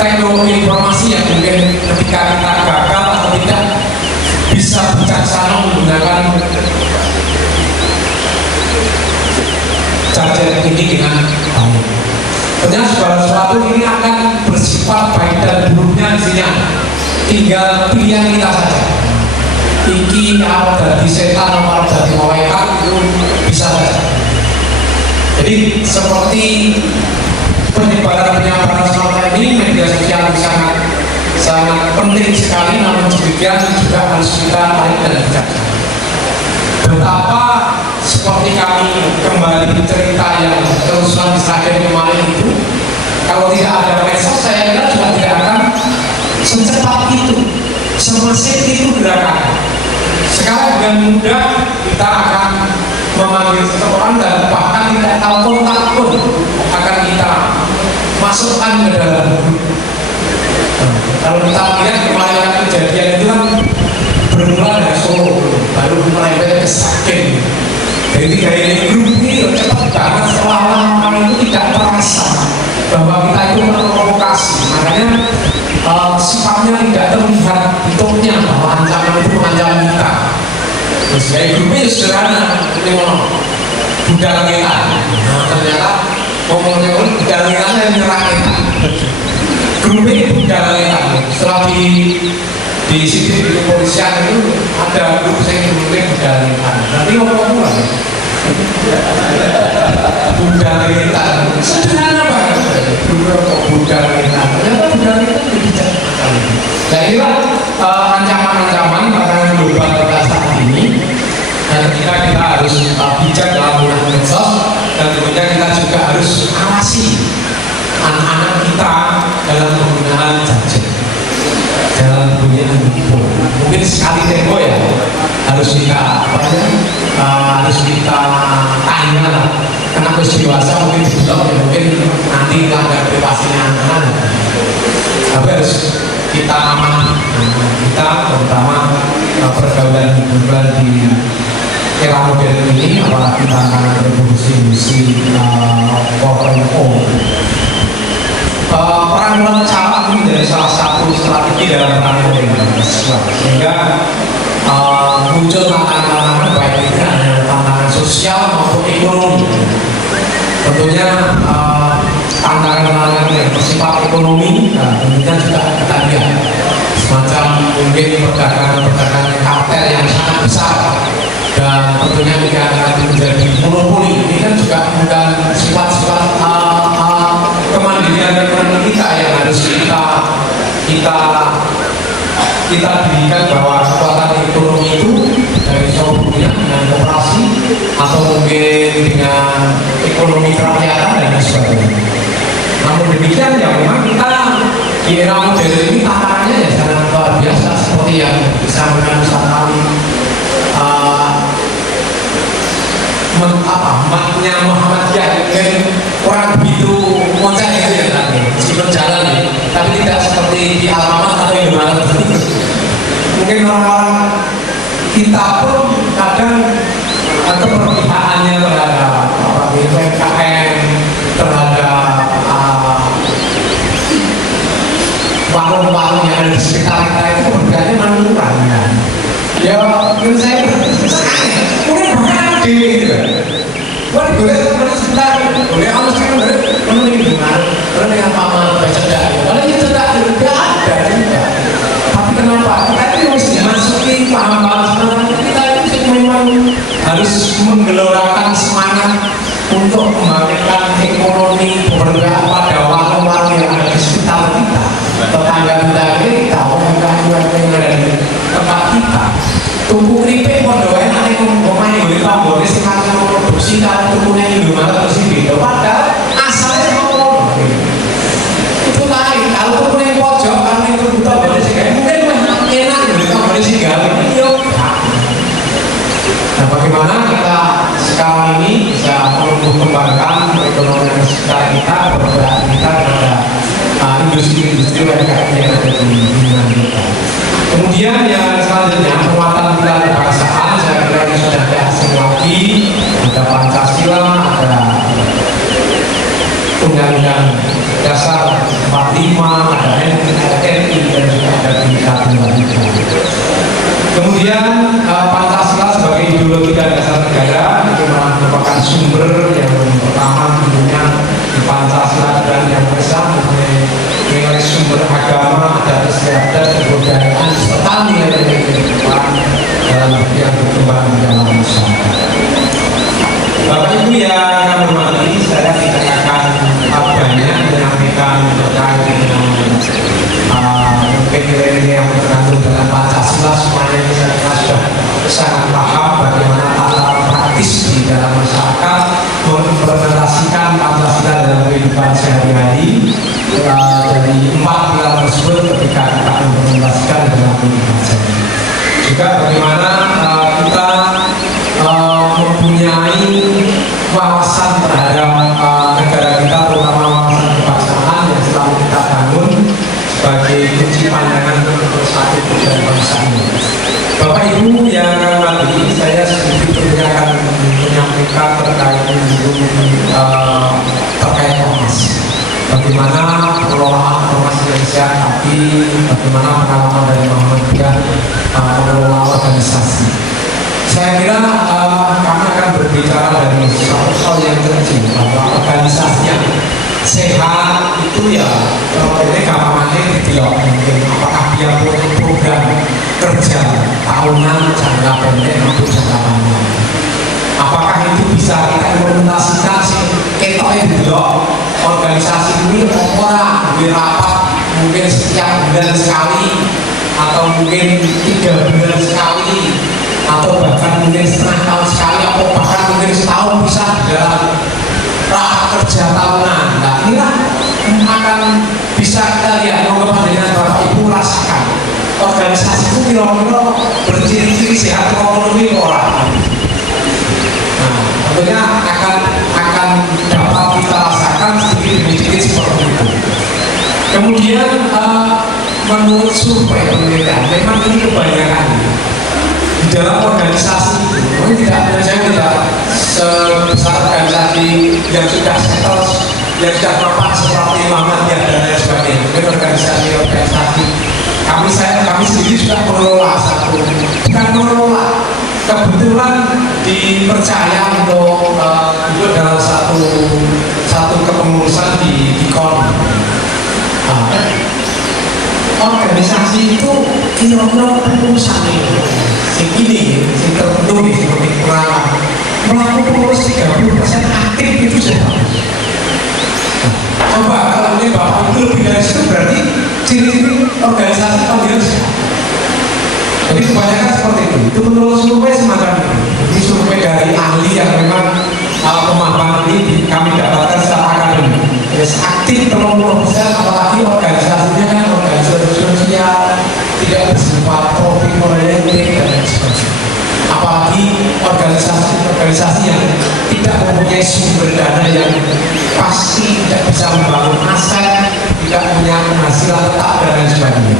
teknologi informasi yang mungkin ketika kita gagal atau tidak bisa bijaksana menggunakan jajaran ini dengan baik. Ternyata segala sesuatu ini akan bersifat baik dan buruknya di sini. Tinggal pilihan kita saja. Iki arep dadi setan atau arep dadi malaikat itu bisa saja. Jadi seperti penyebaran semacam ini, media sosial sangat penting sekali, namun demikian juga harus kita tarik dan bijaksana. Betapa seperti kami kembali cerita yang terusan di Sragen kemarin itu, kalau tidak ada medsos saya kira juga tidak akan secepat itu, semasif itu gerakan. Sekarang dengan mudah kita akan memanggil seseorang dan bahkan tidak tahu kontak pun akan kita masukkan ke dalam grup. Kalau kita lihat kemarin kejadian itu kan bermula dari Solo, baru mulai ke Saking. Jadi gaya grup ini cepat banget, seolah-olah orang itu tidak terasa bahwa kita itu memprovokasi. Makanya sifatnya tidak terlihat bentuknya bahwa ancaman itu mengancam kita. Terus gaya grupnya sederhana, ini budal kita. Nah, ternyata ngomongnya budal kita yang menyerang kita. Grupnya budal kita. Setelah di sisi kepolisian itu ada grup yang grupnya budal kita. Nanti ngomong lah. Budal kita sederhana banget. Budal kita. Ternyata budal kita bijak sekali. Nah inilah ancaman-ancaman makanan global pada saat ini. Dan kita harus bijak dalam menggunakan medsos, dan tentunya kita juga harus awasi anak-anak kita dalam penggunaan gadget, dalam penggunaan handphone. Mungkin sekali tempo ya harus kita tanya lah. Karena harus dewasa mungkin belum ya, mungkin nanti ada privasinya anak-anak. Tapi harus kita aman, kita terutama pergaulan global di era modern ini, apalagi tantangan revolusi 4.0. Peran capak ini dari salah satu strategi dalam perang modern, sehingga muncul tantangan-tantangan baik itu ada tantangan sosial maupun ekonomi. Tentunya tantangan-tantangan yang bersifat ekonomi, tentunya juga kita lihat semacam mungkin perdagangan kartel yang sangat besar, dan tentunya ini akan menjadi monopoli. Ini kan juga bukan sifat-sifat kemandirian ekonomi kita yang harus kita berikan, bahwa kekuatan ekonomi itu dari solusinya dengan koperasi atau mungkin dengan ekonomi kerakyatan dan sebagainya. Namun demikian ya memang kita di era modern ini tantangannya ya sangat luar biasa, seperti yang disampaikan Ustaz Ali. Maknya Muhammadiyah mungkin orang begitu monceng itu ya tadi, meskipun jalan ya, tapi tidak seperti di Alfamart atau Indomaret. Mungkin orang-orang kita pun kadang keberpihakannya terhadap UMKM, terhadap warung-warung yang ada di sekitar kita itu berganti menurun ya. Menurut saya mungkin bahkan gitu kan. Wah, boleh sebentar, boleh harus kan memenuhi dengan dengan paman bercedak. Kalau ini cedak tidak ada juga. Tapi kenapa? Kita itu harus dimasuki paham-paham sebenarnya. Kita itu memang harus menggelorakan semangat untuk membangkitkan ekonomi bergerak pada warung-warung yang ada di sekitar kita, tetangga kita, orang-orang yang ada di tempat kita. Tumpuk keripik pondok enak nih ngomongnya boleh tambah ini sengaja produksi kan tumpuknya Indomaret terus ini beda, padahal asalnya ngomong itu lain. Kalau tumpuknya pojok kan itu butuh boleh sih kayak mungkin enak boleh tambah sih gawe yuk. Nah bagaimana kita sekarang ini bisa mengembangkan perekonomian sekitar kita, bergerak kita pada industri-industri UMKM yang ada di lingkungan kita. Kemudian yang selanjutnya penguatan pilar kebangsaan, saya kira ini sudah tidak asing lagi. Ada Pancasila, ada Undang-Undang Dasar 45, ada NKRI, dan juga ada Bhinneka Tunggal Ika. Kemudian Pancasila sebagai ideologi dan dasar negara itu merupakan sumber yang pertama tentunya di Pancasila, dan yang besar nilai sumber agama, adat istiadat, kebudayaan, serta nilai-nilai kehidupan dalam yang berkembang dalam masyarakat. Bapak Ibu yang kami hormati, saya tidak akan banyak menyampaikan terkait dengan mungkin nilai-nilai yang terkandung dalam Pancasila. Semuanya saya sudah sangat paham bagaimana tata praktis di dalam masyarakat mengimplementasikan Pancasila dalam kehidupan sehari-hari. Dari 4 pilar tersebut ketika kita implementasikan dalam kehidupan sehari-hari. Juga bagaimana kita mempunyai bagaimana pengalaman dari Muhammadiyah mengelola organisasi. Saya kira kami akan berbicara dari suatu hal yang kecil, bahwa organisasi yang sehat itu ya ini gampangannya dibilang mungkin apakah dia punya program kerja tahunan, jangka pendek maupun jangka panjang. Apakah itu bisa kita implementasikan ketoknya dibilang organisasi ini orang rapat mungkin setiap bulan sekali atau mungkin 3 bulan sekali atau bahkan mungkin setengah tahun sekali atau bahkan mungkin setahun bisa dalam rapat kerja tahunan. Nah inilah akan bisa kita lihat dengan Bapak Ibu rasakan organisasi itu kira-kira berciri-ciri sehat ekonomi orang. Nah tentunya akan dapat kita rasakan sedikit demi sedikit seperti itu. Kemudian menurut survei penelitian memang ini kebanyakan di dalam organisasi itu mungkin saya tidak sebesar organisasi yang sudah settle, yang sudah mapan seperti Muhammadiyah dan lain sebagainya. Mungkin organisasi kami sendiri sudah mengelola bukan mengelola, kebetulan dipercaya untuk duduk dalam satu kepengurusan di KON. Organisasi itu kira-kira pengurusan ini tertentu seperti kurang melakukan pengurus 30% aktif itu sudah bagus. Coba kalau ini Bapak itu lebih dari itu berarti ciri-ciri organisasi panggilan sehat. Jadi kebanyakan seperti itu menurut survei semacam itu. Ini survei dari ahli yang memang pemahaman ini kami dapatkan secara akademik. Aktif 30%, apalagi organisasinya kan organisasi sosial, tidak bersifat profit oriented dan lain sebagainya. Apalagi organisasi yang tidak mempunyai sumber dana yang pasti, tidak bisa membangun aset, tidak punya penghasilan tetap dan lain sebagainya.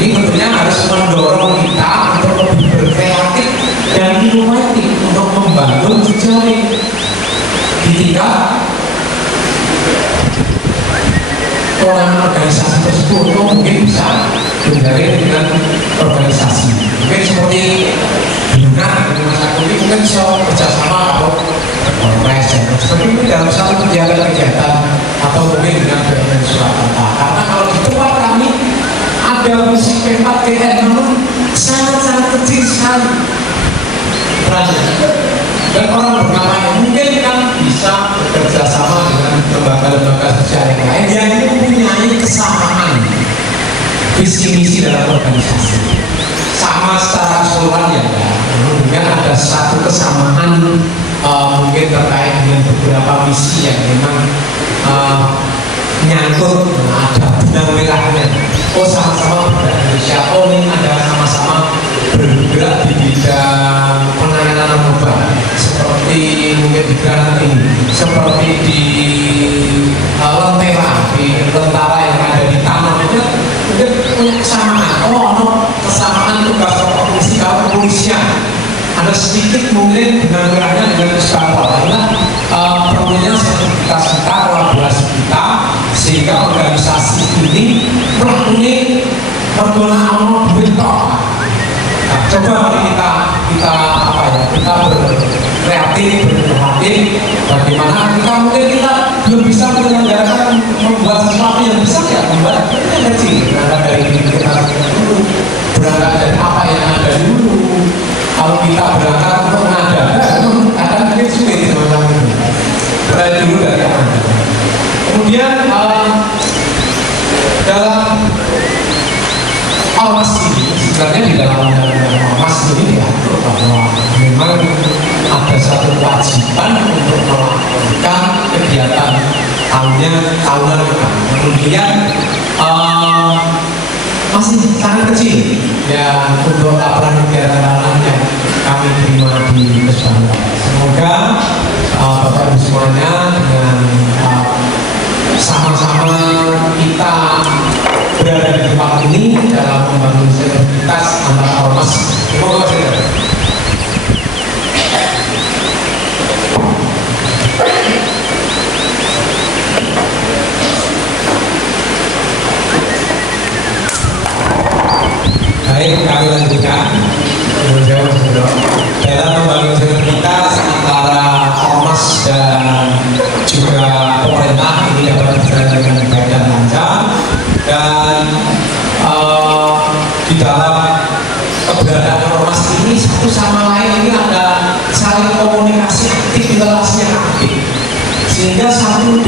Ini tentunya harus mendorong kita untuk lebih berkreatif dan inovatif untuk membangun jejaring di tingkat orang organisasi tersebut. Mungkin bisa berjalan dengan organisasi mungkin seperti Bina dengan Sakuni mungkin bisa bekerjasama atau Polres seperti itu dalam satu kegiatan atau mungkin dengan BUMN Surakarta. Karena kalau di tempat kami ada misi P4KN namun sangat-sangat kecil sekali dan orang bernama yang mungkin kan bisa bekerja sama dengan lembaga-lembaga sosial yang lain yang mempunyai kesamaan visi misi dalam organisasi sama secara keseluruhan ya, kemudian ada satu kesamaan mungkin terkait dengan beberapa misi yang memang menyangkut ada benang merahnya. Oh sama-sama bergerak Indonesia, oh ini ada sama-sama bergerak di bidang penanganan narkoba seperti mungkin di Granat ini, seperti di Lentera, di tentara yang ada di tanah itu mungkin punya kesamaan. Oh kesamaan tugas fungsi kalau kepolisian ada sedikit mungkin benang merahnya dengan Puskapol karena perlunya sertifikas kita, kolaborasi kita sehingga organisasi ini mempunyai perguruan duit tok. Nah, coba mari kita berkreatif, berinovatif. Bagaimana kita belum bisa menyelenggarakan membuat sesuatu yang besar ya membuat itu kecil. Berangkat dari diri kita dulu, berangkat dari apa yang ada dulu. Kalau kita berangkat untuk mengada, akan mungkin sulit semacam itu. Berarti dulu dari apa? Kemudian dalam Almas ini sebenarnya di dalam Almas ini diatur bahwa memang ada satu kewajiban untuk melakukan kegiatan tahunan. Kemudian masih sangat kecil ya untuk laporan kegiatan tahunan yang kami terima di Kesbangga.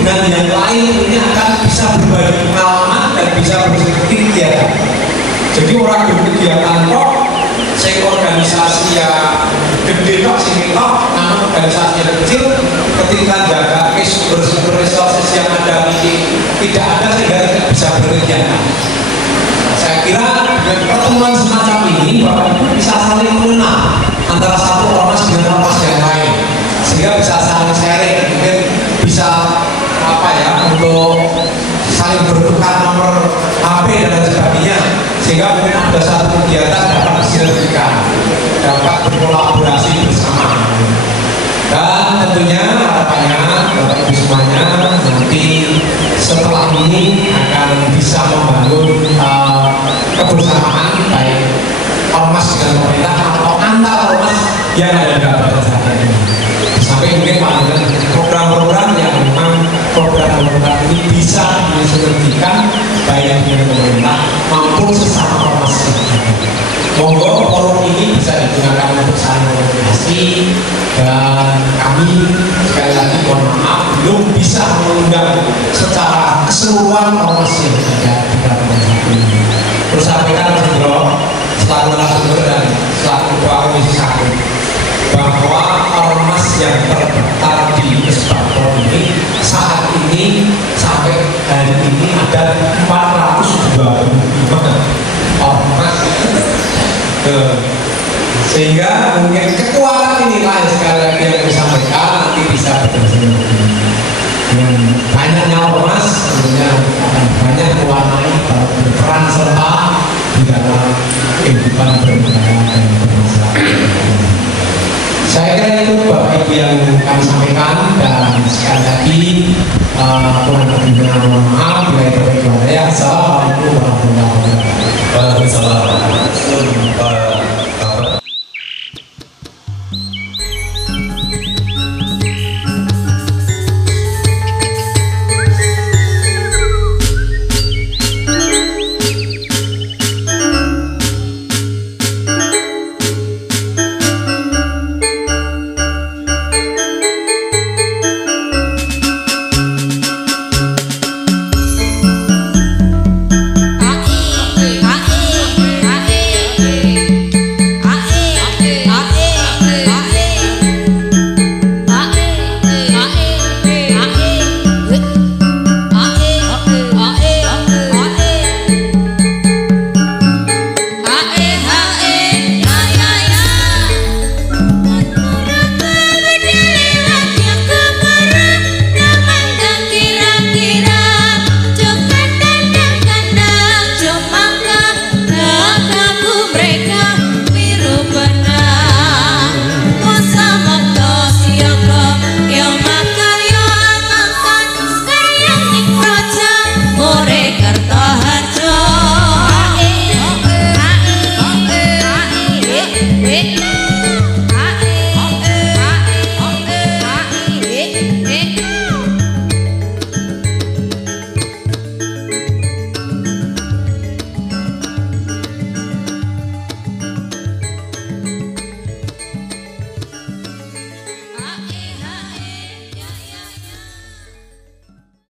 dengan yang lain ini akan bisa berbagi pengalaman dan bisa berbagi kegiatan. Jadi orang berkegiatan kok saya organisasi ya gede kok sini kok, namun organisasi yang kecil ketika jaga sumber resources yang ada ini tidak ada sehingga tidak bisa berkegiatan. Saya kira dengan pertemuan semacam ini Bapak Ibu bisa saling mengenal antara satu ormas dengan ormas yang lain, sehingga bisa saling sharing, mungkin bisa untuk saling bertukar nomor HP dan lain sebagainya, sehingga mungkin ada satu kegiatan dapat disinergikan, dapat berkolaborasi bersama. Dan tentunya harapannya Bapak Ibu semuanya nanti setelah ini akan bisa membangun kebersamaan baik ormas dengan pemerintah atau antar ormas yang ada di Kabupaten Sragen ini. Sampai mungkin program-program yang memang program-program ini bisa disinergikan baik dengan pemerintah maupun sesama ormas. Monggo forum ini bisa digunakan untuk saling komunikasi, dan kami sekali lagi mohon maaf belum bisa mengundang secara keseluruhan ormas yang ada di Kabupaten Sragen ini. Terus sampaikan Mas Bro, selaku narasumber dan selaku Ketua Komisi 1, bahwa ormas yang terdaftar di Kesbangpol ini saat ini sampai hari ini ada 425 ormas. Sehingga mungkin kekuatan inilah yang sekali lagi yang disampaikan nanti bisa berjalan dengan banyaknya ormas, tentunya akan banyak mewarnai berperan serta di dalam kehidupan bernegara dan bermasyarakat. Saya kira itu Bapak Ibu yang kami sampaikan, dan sekali lagi kurang lebihnya mohon maaf bila itu baik. Assalamualaikum warahmatullahi wabarakatuh. Waalaikumsalam.